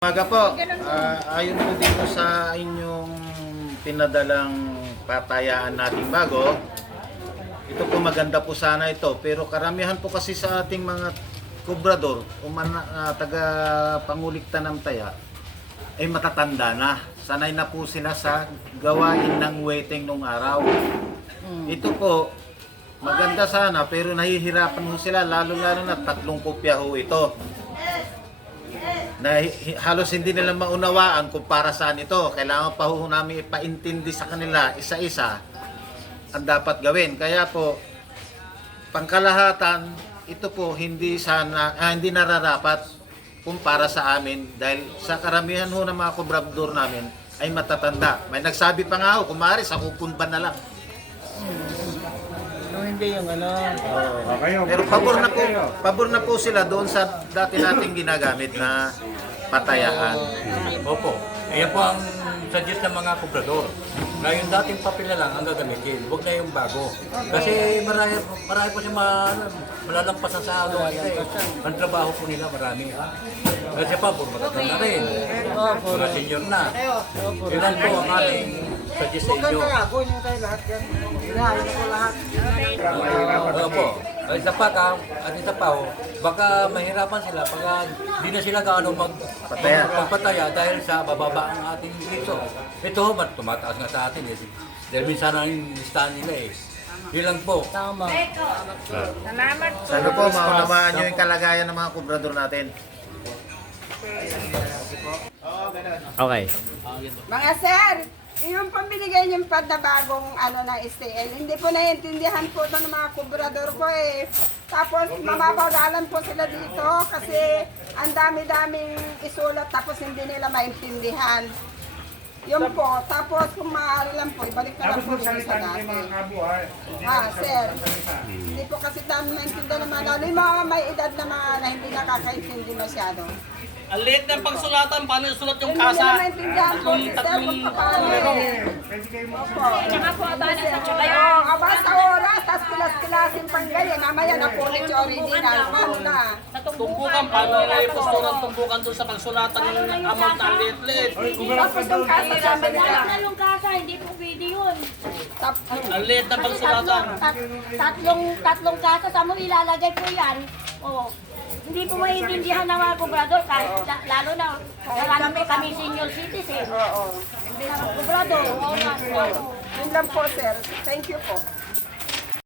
Umaga po, ayon po dito sa inyong pinadalang patayaan nating bago, ito po maganda po sana ito, pero karamihan po kasi sa ating mga kubrador o taga-pangulikta ng taya ay matatanda na. Sanay na po sila sa gawain ng waiting nung araw. Ito po, maganda sana pero nahihirapan po sila, lalo-lalo na 3 kopya ho ito. Na halos hindi nila maunawaan kung para saan ito. Kailangan pa ho namin ipaintindi sa kanila isa-isa ang dapat gawin. Kaya po, pangkalahatan, ito po hindi nararapat kung para sa amin dahil sa karamihan ho ng mga kubrador namin ay matatanda. May nagsabi pa nga ho, kumari sa kukunban na lang. Hindi yung ano. Pero pabor na po sila doon sa dati nating ginagamit na patayaan. Opo. Ayan po ang suggest ng mga kubrador. Na yung dating papel na lang ang gagamitin, huwag na yung bago. Kasi marami po siya malalampasan sa ano. Ang trabaho po nila marami. Kasi pa, puro matatanda na rin. Mga senior na. Yun po ang ating suggest sa inyo. Kunin tayo lahat yan. Hinahain ko lahat. Opo. Isa pa at isa pa baka mahirapan sila pag di na sila gaano magpataya dahil sa bababa ang ating dito. Ito, tumataas nga sa atin eh. Dahil minsan ang listahan nila eh. Yun lang po. Tama. Salamat po. Sana po maunawaan nyo yung kalagayan ng mga kubrador natin. Okay. Mga sir, yung pambinigay niyong pad na bagong na STL, hindi po naiintindihan po ito ng mga kubrador ko eh. Tapos mamabagalan po sila dito kasi ang dami-daming isulat tapos hindi nila maintindihan. Yun po, tapos kung maaari lang po, ibalik na lang po dito sa dati. Sir, hindi po kasi dami maintindihan naman, lalo yung mga may edad na mga na hindi nakakaintindi masyado. Ang liit ng pagsulatan, paano isulat yung Hindi nila kasa? maintindihan po si sir kung paano. Opo. Tsaka po abala sa tsaka Ayun, abas sa oras, tapos kilas-kilasin pang ganyan. Mamaya napulit yung original. Ano na? Tumbukan, paano i-posto ng tumbukan doon sa pagsulatan ng amount na liit-liit? Tapos yung kasa sa Lahat nila. na yung kasa, hindi po pwede yun. Ang liit ng pagsulatan. Tatlong kasa sa mo ilalagay po yan. Oo. Hindi po maintindihan ng mga kubrador, kahit lalo na kami senior citizen. Oo. Kubrador, oo nga. Yun lang po, sir. Thank you po.